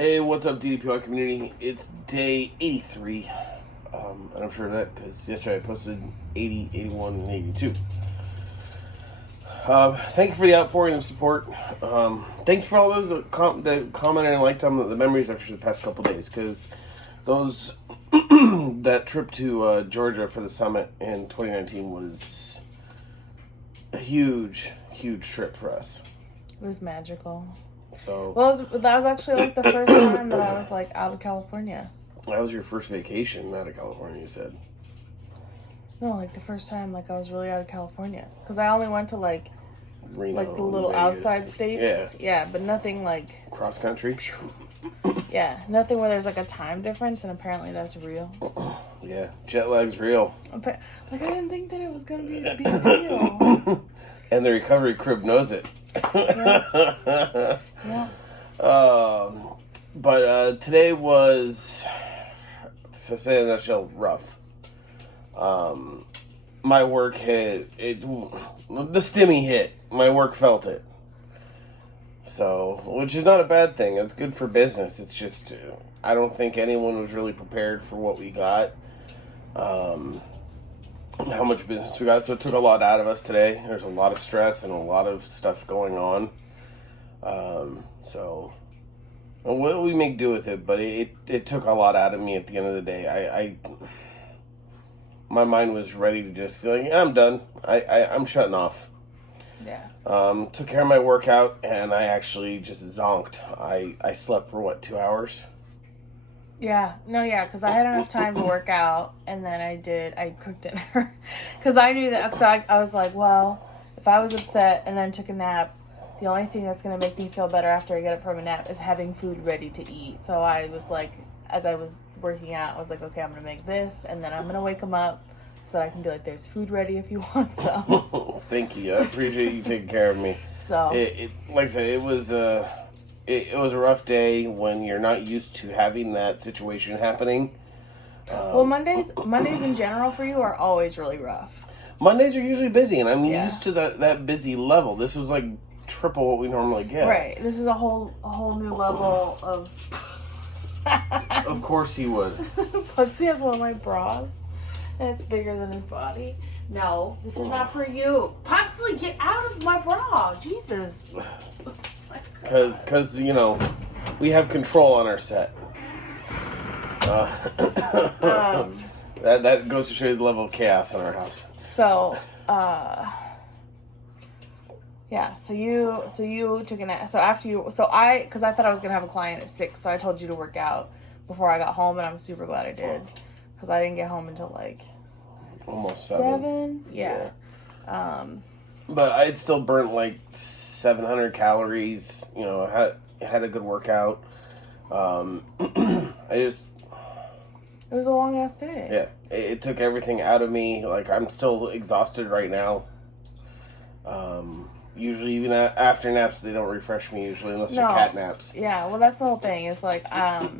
Hey, what's up, DDPY community? It's day 83, and I'm sure of that because yesterday I posted 80, 81, and 82. Thank you for the outpouring of support. Thank you for all those that commented and liked on the memories after the past couple days, because those that trip to Georgia for the summit in 2019 was a huge trip for us. It was magical. So that was actually like the first time that I was like out of California. That was your first vacation out of California, you said? No, like the first time like I was really out of California, because I only went to like Reno, like the little Vegas. outside states. Yeah, but nothing like cross country. Yeah, nothing where there's like a time difference, and apparently that's real. Yeah, jet lag's real. Like I didn't think that it was gonna be a big deal. And the recovery crib knows it. Yeah. Yeah. But today was, to say in a nutshell, rough. My work hit it. The stimmy hit. My work felt it. So, which is not a bad thing. It's good for business. It's just I don't think anyone was really prepared for what we got. How much business we got. So it took a lot out of us today. There's a lot of stress and a lot of stuff going on. So we make do with it, but it took a lot out of me at the end of the day. My mind was ready to just like, I'm done. I'm shutting off. Yeah. Took care of my workout, and I actually just zonked. I slept for 2 hours? Yeah, because I had enough time to work out, and then I cooked dinner. Because I knew that, so I was like, well, if I was upset and then took a nap, the only thing that's going to make me feel better after I get up from a nap is having food ready to eat. So I was like, as I was working out, I was like, okay, I'm going to make this, and then I'm going to wake them up so that I can be like, there's food ready if you want some. Thank you. I appreciate you taking care of me. So it like I said, it was a rough day when you're not used to having that situation happening. Well, Mondays in general for you are always really rough. Mondays are usually busy, and I'm Yeah. used to that busy level. This was like triple what we normally get. Right. This is a whole new level of. Of course he would. Plus, he has one of my bras, and it's bigger than his body. No, this is not for you. Pugsley, get out of my bra. Jesus. Because we have control on our set. That goes to show you the level of chaos in our house. So, yeah. So you took a nap. So after you, because I thought I was gonna have a client at 6, so I told you to work out before I got home, and I'm super glad I did, because I didn't get home until like almost 7. Yeah. But I had still burnt like 700 calories. I had a good workout. It was a long ass day. Yeah, it took everything out of me. Like, I'm still exhausted right now. Usually, even after naps, they don't refresh me usually, unless they're cat naps. Yeah, well, that's the whole thing. It's like, I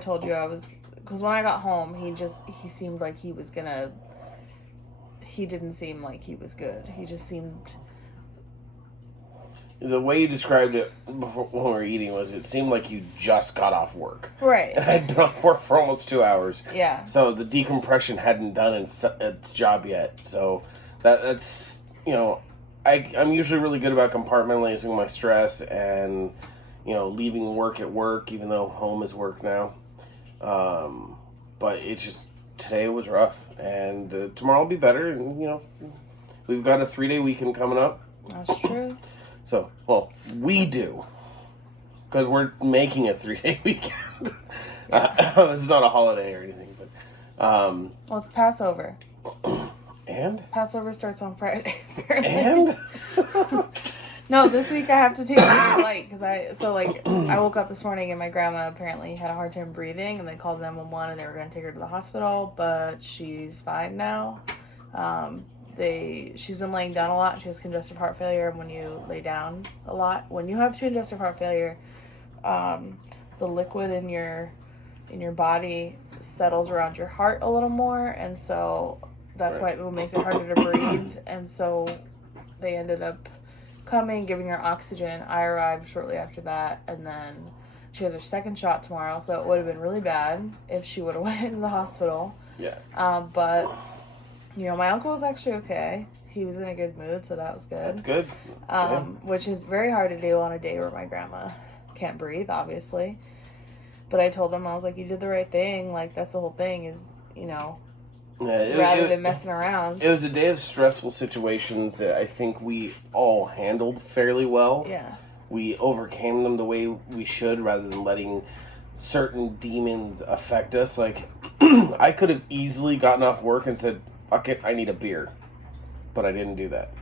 told you because when I got home, he seemed like he was gonna, he didn't seem like he was good. He just seemed... The way you described it before when we were eating was, it seemed like you just got off work. Right. And I'd been off work for almost 2 hours. Yeah. So the decompression hadn't done its job yet. So that's, I'm usually really good about compartmentalizing my stress and, leaving work at work, even though home is work now. But it's just, today was rough. And tomorrow will be better. And, we've got a 3-day weekend coming up. That's true. So, well, we do. Because we're making a 3-day weekend. It's not a holiday or anything. But Well, it's Passover. And? Passover starts on Friday. And? No, this week I have to take a flight because I woke up this morning and my grandma apparently had a hard time breathing, and they called 911 and they were going to take her to the hospital, but she's fine now. She's been laying down a lot. She has congestive heart failure, and when you lay down a lot, when you have congestive heart failure, the liquid in your body settles around your heart a little more, and so that's why it makes it harder to breathe. And so they ended up coming, giving her oxygen. I arrived shortly after that, and then she has her second shot tomorrow, so it would have been really bad if she would have went into the hospital. Yeah. But, my uncle was actually okay. He was in a good mood, so that was good. That's good. Which is very hard to do on a day where my grandma can't breathe, obviously. But I told him, I was like, you did the right thing. Like, that's the whole thing is, rather than messing around. It was a day of stressful situations that I think we all handled fairly well. Yeah. We overcame them the way we should rather than letting certain demons affect us. Like, I could have easily gotten off work and said, fuck it, I need a beer. But I didn't do that.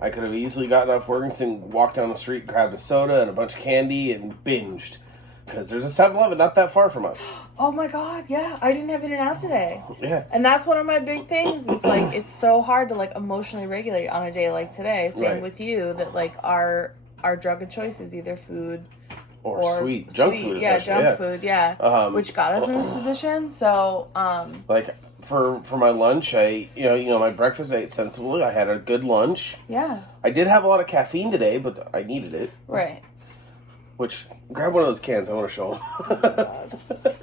I could have easily gotten off work and walked down the street, grabbed a soda and a bunch of candy and binged. Because there's a 7-Eleven not that far from us. Oh my god, yeah. I didn't have In-N-Out today. Yeah. And that's one of my big things. Is like, it's so hard to like emotionally regulate on a day like today. Same with you, that like our drug of choice is either food or sweet. Junk food. Yeah, junk food, yeah. Which got us in this position. So, like for my lunch, I my breakfast I ate sensibly. I had a good lunch. Yeah. I did have a lot of caffeine today, but I needed it. Right. Which, grab one of those cans. I want to show them.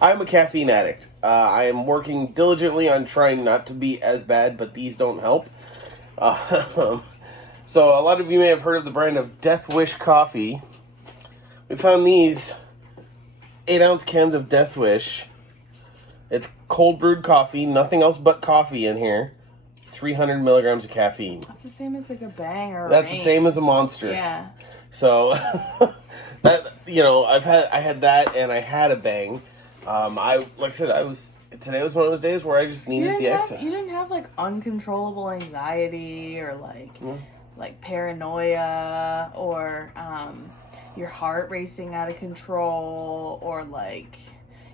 I'm a caffeine addict. I am working diligently on trying not to be as bad, but these don't help. So a lot of you may have heard of the brand of Death Wish coffee. We found these 8-ounce cans of Death Wish. It's cold brewed coffee, nothing else but coffee in here. 300 milligrams of caffeine. That's the same as like a Bang or a That's Reign. the same as a Monster. Yeah. So that I had that and I had a Bang. Today was one of those days where I just needed the extra. You didn't have like uncontrollable anxiety or like paranoia or your heart racing out of control or like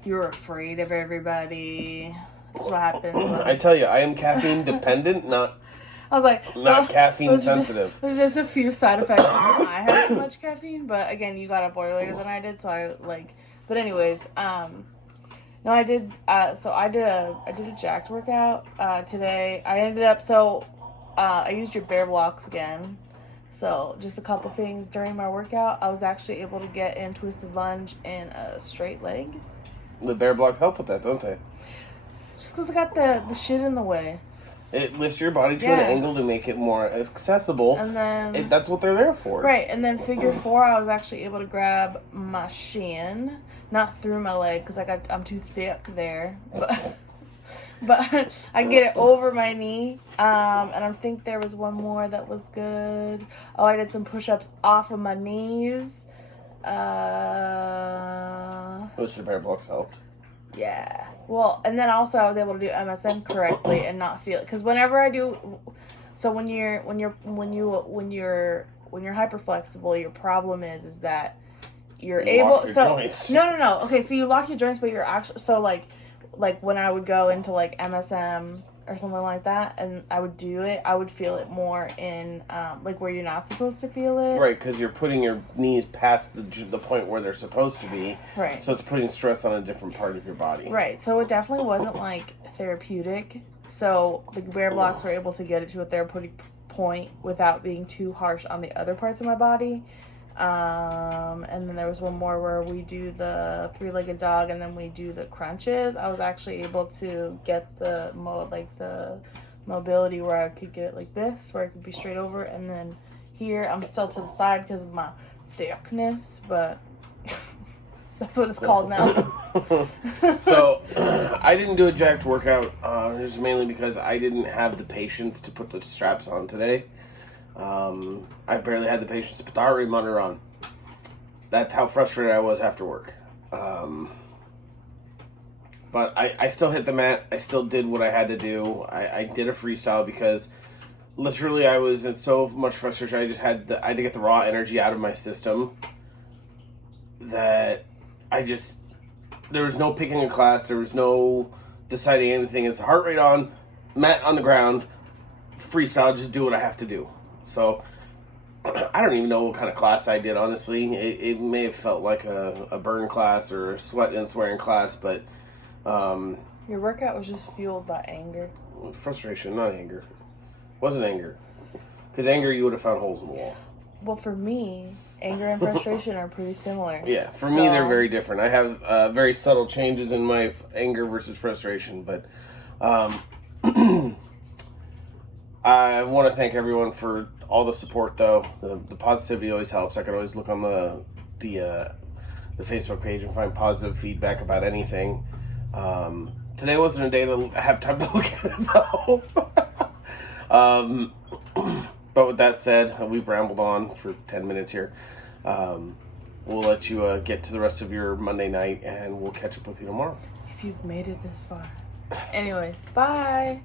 you were afraid of everybody. That's what happens. I tell you, I am caffeine dependent, not I was like, caffeine sensitive. There's just a few side effects when I have too much caffeine, but again, you got up way later than I did, so I like. But anyways, no, I did. So I did a jacked workout today. I ended up I used your bear blocks again. So just a couple things during my workout, I was actually able to get in twisted lunge in a straight leg. The bear block help with that, don't they? Just because I got the shit in the way. It lifts your body to an angle to make it more accessible. And then that's what they're there for. Right, and then figure 4, I was actually able to grab my shin, not through my leg because I'm too thick there, but I get it over my knee. And I think there was one more that was good. Oh, I did some push-ups off of my knees. Those bear blocks helped. Yeah. Well, and then also I was able to do MSM correctly and not feel it, because whenever I do, so when you're hyper flexible, your problem is that you're able. Joints. No. Okay, so you lock your joints, but you're actually like when I would go into like MSM or something like that, and I would do it, I would feel it more in like where you're not supposed to feel it. Right, because you're putting your knees past the point where they're supposed to be. Right. So it's putting stress on a different part of your body. Right. So it definitely wasn't like therapeutic. So the bear blocks were able to get it to a therapeutic point without being too harsh on the other parts of my body. And then there was one more where we do the 3-legged dog and then we do the crunches. I was actually able to get the mobility where I could get it like this, where I could be straight over, and then here I'm still to the side because of my thickness, but that's what it's called now. So I didn't do a jacked workout just mainly because I didn't have the patience to put the straps on today. I barely had the patience to put the heart rate monitor on. That's how frustrated I was after work. But I still hit the mat. I still did what I had to do. I did a freestyle because literally I was in so much frustration. I had to get the raw energy out of my system that there was no picking a class. There was no deciding anything. It's heart rate on, mat on the ground, freestyle, just do what I have to do. So I don't even know what kind of class I did, honestly. It may have felt like a burn class or a sweat and swearing class, but your workout was just fueled by anger. Frustration, not anger. It wasn't anger. Because anger, you would have found holes in the wall. well, for me, anger and frustration are pretty similar. Yeah, for me, they're very different. I have very subtle changes in my anger versus frustration, but I want to thank everyone for all the support, though. The positivity always helps. I can always look on the Facebook page and find positive feedback about anything. Today wasn't a day to have time to look at it, though. But with that said, we've rambled on for 10 minutes here. We'll let you get to the rest of your Monday night, and we'll catch up with you tomorrow. If you've made it this far. Anyways, bye.